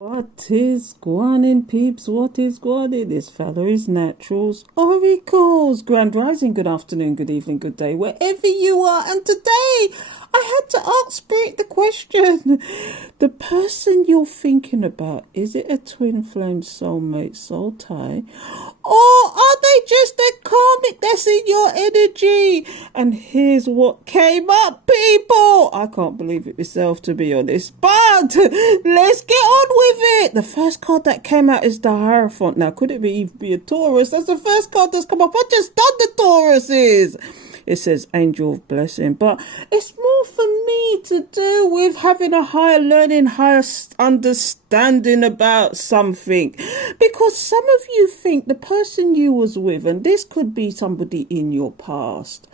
What is going on, peeps? What is going on? It's Valeriesnatural's Oracles. Grand Rising, good afternoon, good evening, good day, wherever you are. And today, I had to ask Spirit the question. The person you're thinking about, is it a twin flame soulmate, soul tie? Or are they just a karmic that's in your energy? And here's what came up, people. I can't believe it myself, to be honest. But let's get on with it. The first card that came out is the Hierophant. Now, could it even be a Taurus? That's the first card that's come up. I just done the Tauruses. It says Angel of Blessing, but it's more for me to do with having a higher learning, higher understanding about something. Because some of you think the person you was with, and this could be somebody in your past,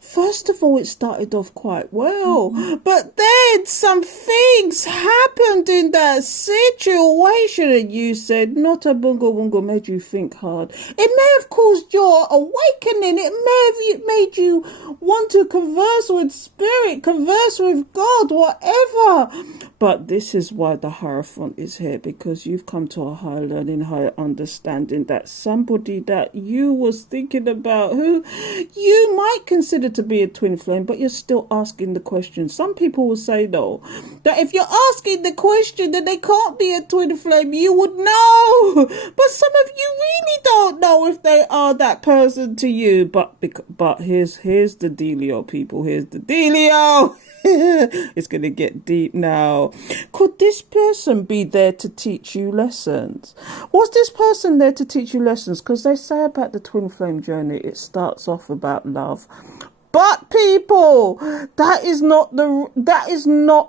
first of all, it started off quite well, but then some things happened in that situation, and you said, not a bungo bungo, made you think hard. It may have caused your awakening. It may have made you want to converse with Spirit, converse with God, whatever. But this is why the Hierophant is here, because you've come to a higher learning, higher understanding that somebody that you was thinking about, who you might consider to be a twin flame, but you're still asking the question. Some people will say, though, that if you're asking the question that they can't be a twin flame, you would know. But some of you really don't know if they are that person to you. But here's the dealio, people. Here's the dealio. It's going to get deep now. Could this person be there to teach you lessons? Was this person there to teach you lessons? Because they say about the twin flame journey, it starts off about love. But people, that is not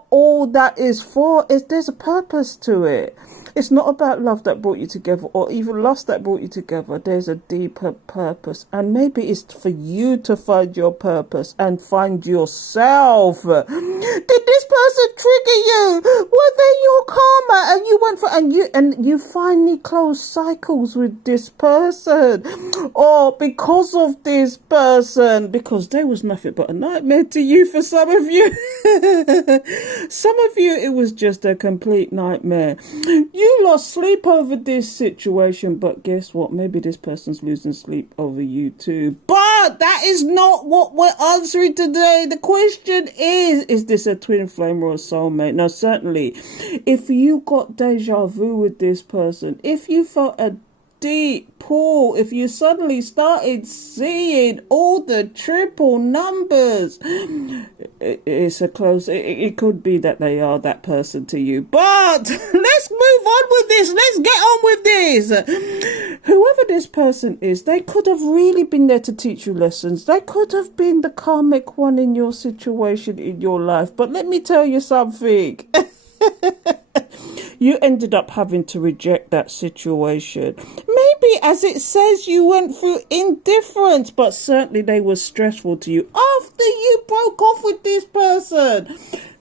all that is for. There's a purpose to it. It's not about love that brought you together, or even lust that brought you together. There's a deeper purpose, and maybe it's for you to find your purpose and find yourself. Did this person trigger you? Were they your karma, and you went for and you finally closed cycles with this person, or because of this person, because they was nothing but a nightmare to you? For some of you, some of you, it was just a complete nightmare. You lost sleep over this situation, but guess what? Maybe this person's losing sleep over you too. But that is not what we're answering today. The question is this a twin flame or a soulmate? Now, certainly, if you got deja vu with this person, if you felt a deep pull, if you suddenly started seeing all the triple numbers, it's a close, it could be that they are that person to you. But let's move on with this. Let's get on with this. Whoever this person is, they could have really been there to teach you lessons. They could have been the karmic one in your situation, in your life. But let me tell you something. You ended up having to reject that situation. Maybe, as it says, you went through indifference, but certainly they were stressful to you after you broke off with this person.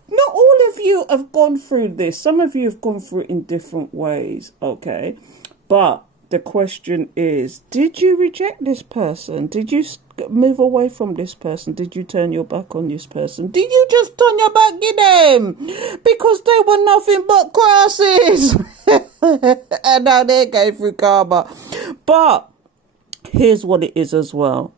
Not all of you have gone through this. Some of you have gone through it in different ways, okay? But the question is, did you reject this person? Did you move away from this person? Did you turn your back on this person? Did you just turn your back on them? Because they were nothing but crosses. And now they're going through karma. But here's what it is as well.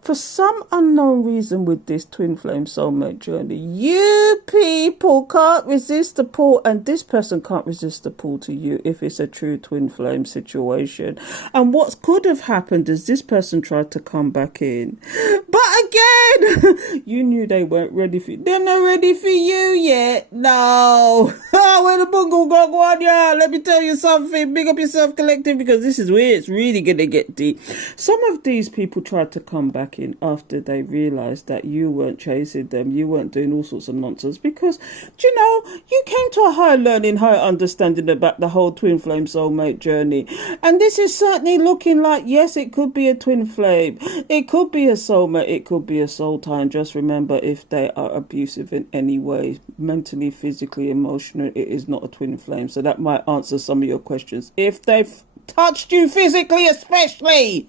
For some unknown reason with this twin flame soulmate journey, you people can't resist the pull, and this person can't resist the pull to you if it's a true twin flame situation. And what could have happened is this person tried to come back in. But again, you knew they weren't ready for you. They're not ready for you yet. No. Where the bungle got one, yeah. Let me tell you something. Big up yourself, collective, because this is where it's really going to get deep. Some of these people tried to come back in after they realized that you weren't chasing them, you weren't doing all sorts of nonsense, because you know, you came to a higher learning, higher understanding about the whole twin flame soulmate journey. And this is certainly looking like, yes, it could be a twin flame, it could be a soulmate, it could be a soul tie. And just remember, if they are abusive in any way, mentally, physically, emotionally, it is not a twin flame. So that might answer some of your questions. If they've touched you physically, especially,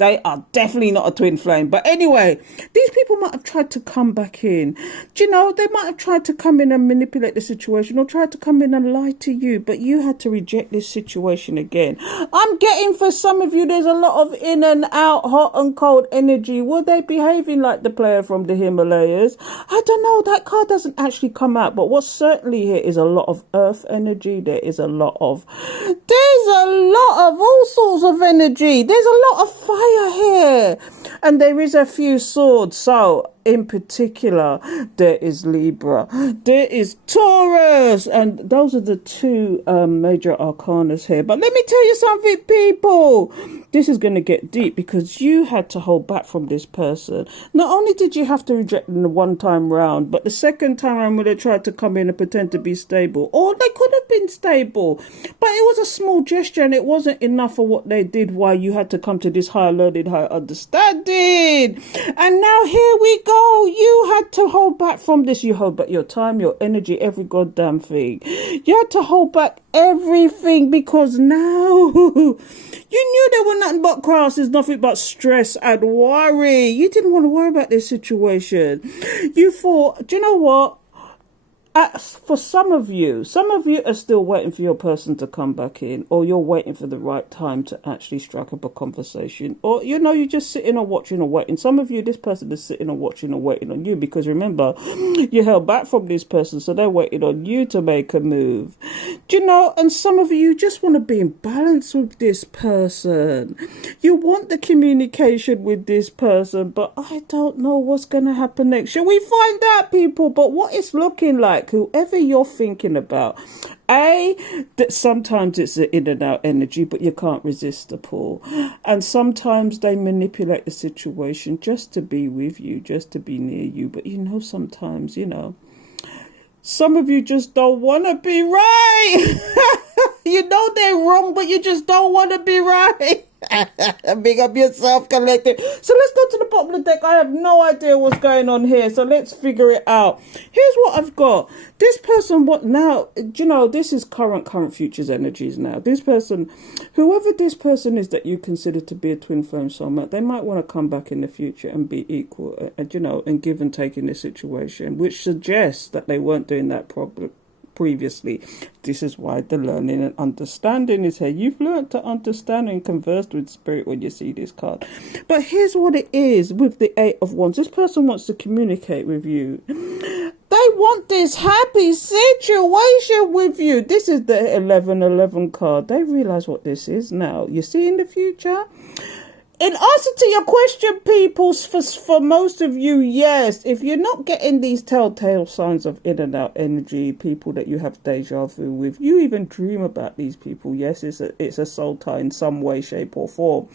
They are definitely not a twin flame. But anyway, these people might have tried to come back in. Do you know, they might have tried to come in and manipulate the situation, or tried to come in and lie to you, but you had to reject this situation again. I'm getting, for some of you, there's a lot of in and out, hot and cold energy. Were they behaving like the player from the Himalayas? I don't know. That card doesn't actually come out, but what's certainly here is a lot of earth energy. There's a lot of all sorts of energy. There's a lot of fire here, and there is a few swords. So in particular, there is Libra, there is Taurus, and those are the two major arcanas here. But let me tell you something, people. This is going to get deep, because you had to hold back from this person. Not only did you have to reject them the one time round, but the second time around when they tried to come in and pretend to be stable, or they could have been stable, but it was a small gesture and it wasn't enough for what they did, why you had to come to this higher learning, higher understanding. And now here we go. You had to hold back from this. You hold back your time, your energy, every goddamn thing. You had to hold back everything, because now you knew there were nothing but crosses, nothing but stress and worry. You didn't want to worry about this situation. You thought, do you know what? For some of you are still waiting for your person to come back in, or you're waiting for the right time to actually strike up a conversation, or you're just sitting or watching or waiting. Some of you, this person is sitting or watching or waiting on you, because remember, you held back from this person, so they're waiting on you to make a move. Do you know? And some of you just want to be in balance with this person. You want the communication with this person, but I don't know what's going to happen next. Shall we find out, people? But what it's looking like, whoever you're thinking about, that sometimes it's an in and out energy, but you can't resist the pull, and sometimes they manipulate the situation just to be with you, just to be near you. But sometimes some of you just don't want to be right. You know they're wrong, but you just don't want to be right. Big up yourself, collective. So let's go to the bottom of the deck. I have no idea what's going on here, so let's figure it out. Here's what I've got. This person, what now? This is current futures energies now. This person, whoever this person is that you consider to be a twin flame soulmate, they might want to come back in the future and be equal, and give and take in this situation, which suggests that they weren't doing that previously. This is why the learning and understanding is here. You've learned to understand and converse with spirit when you see this card. But here's what it is with the Eight of Wands. This person wants to communicate with you. They want this happy situation with you. This is the 1111 card. They realize what this is now. You see in the future? In answer to your question, people, for most of you, yes. If you're not getting these telltale signs of in and out energy, people that you have deja vu with, you even dream about these people, yes, it's a soul tie in some way, shape or form.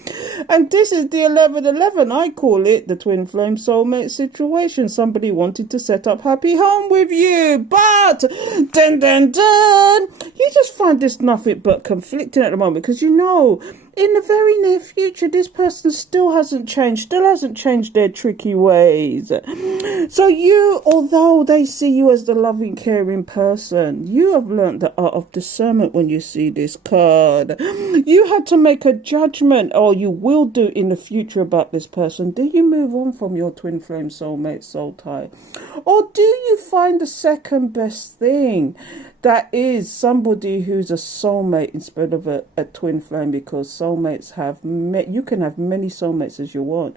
And this is the 1111. I call it the twin flame soulmate situation. Somebody wanted to set up happy home with you, but dun dun dun, you just find this nothing but conflicting at the moment, because in the very near future, this person still hasn't changed their tricky ways. So you, although they see you as the loving, caring person, you have learned the art of discernment when you see this card. You had to make a judgment, or you will do in the future, about this person. Do you move on from your twin flame soulmate soul tie? Or do you find the second best thing? That is somebody who's a soulmate instead of a twin flame, because soulmates you can have many soulmates as you want.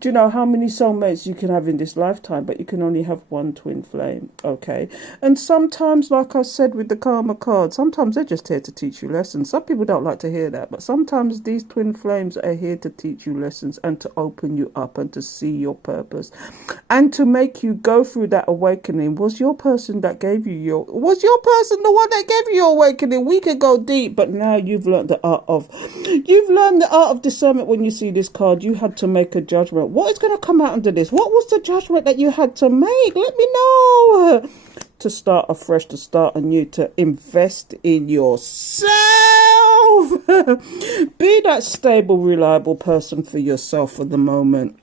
Do you know how many soulmates you can have in this lifetime, but you can only have one twin flame, okay? And sometimes, like I said with the karma card, sometimes they're just here to teach you lessons. Some people don't like to hear that, but sometimes these twin flames are here to teach you lessons and to open you up and to see your purpose and to make you go through that awakening. Was your person the one that gave you your awakening? We could go deep, but now you've learned the art of discernment. When you see this card, you had to make a judgment. What is going to come out under this? What was the judgment that you had to make? Let me know. To start afresh, to start anew, to invest in yourself. Be that stable, reliable person for yourself for the moment.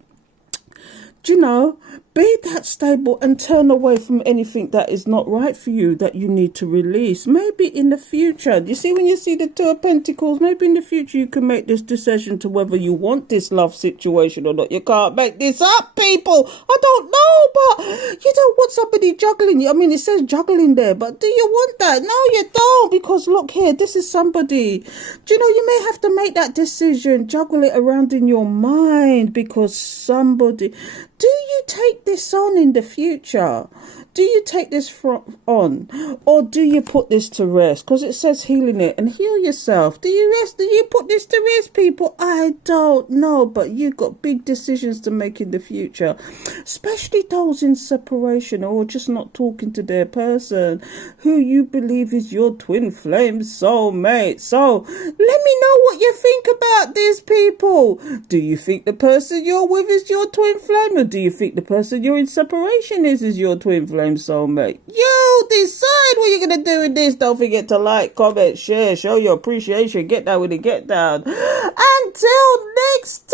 Do you know? Be that stable and turn away from anything that is not right for you, that you need to release. Maybe in the future, you see, when you see the Two of Pentacles, maybe in the future you can make this decision to whether you want this love situation or not. You can't make this up, people. I don't know, but you don't want somebody juggling you. I mean, it says juggling there, but do you want that? No, you don't, because look here, this is somebody. Do you know, you may have to make that decision, juggle it around in your mind, because somebody... Do you take this on in the future? Do you take this on? Or do you put this to rest? Because it says healing it and heal yourself. Do you rest? Do you put this to rest, people? I don't know. But you've got big decisions to make in the future. Especially those in separation or just not talking to their person who you believe is your twin flame soulmate. So let me know what you think about this, people. Do you think the person you're with is your twin flame? Or do you think the person you're in separation is your twin flame soulmate? You decide what you're going to do with this. Don't forget to like, comment, share, show your appreciation. Get down with it, get down. Until next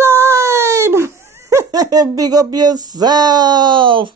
time, big up yourself.